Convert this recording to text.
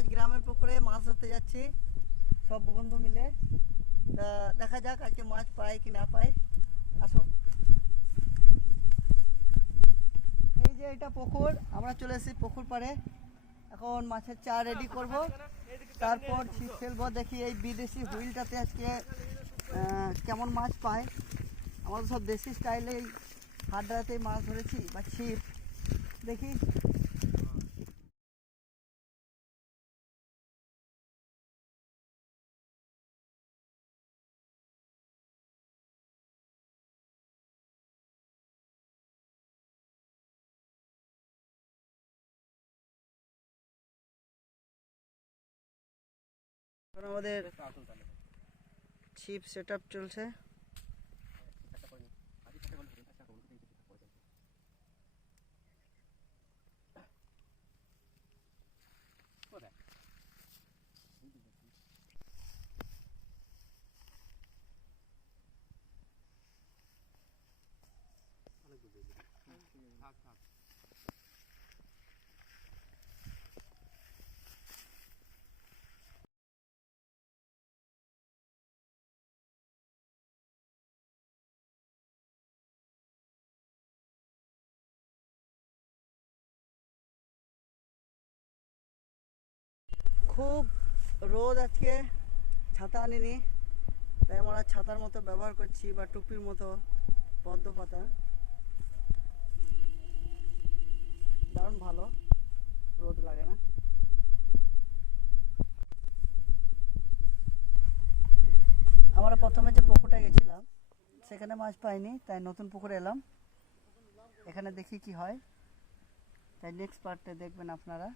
আজ গ্রামের পুকুরে মাছ ধরতে যাচ্ছি সব বন্ধু মিলে। তা দেখা যাক আজকে মাছ পাই কি না পাই। আসুন, এই যে এটা পুকুর, আমরা চলে এসেছি পুকুর পাড়ে। এখন মাছের চা রেডি করব, তারপর ছিপ ফেলবো। দেখি এই বিদেশি হুইলটাতে আজকে কেমন মাছ পায়। আমাদের সব দেশি স্টাইলে এই হাড্ডাতেই মাছ ধরেছি বা ছিপ, দেখি। আমাদের ছিপ সেট আপ চলছে। খুব রোদ আজকে, ছাতা আনিনি, তাই আমরা ছাতার মতো ব্যবহার করছি বা টুপির মতো পদ্ম পাতা। দারুণ ভালো, রোদ লাগে না। আমরা প্রথমে যে পুকুরটা গেছিলাম সেখানে মাছ পাইনি, তাই নতুন পুকুরে এলাম। এখানে দেখি কি হয়, তাই নেক্সট পার্টে দেখবেন আপনারা।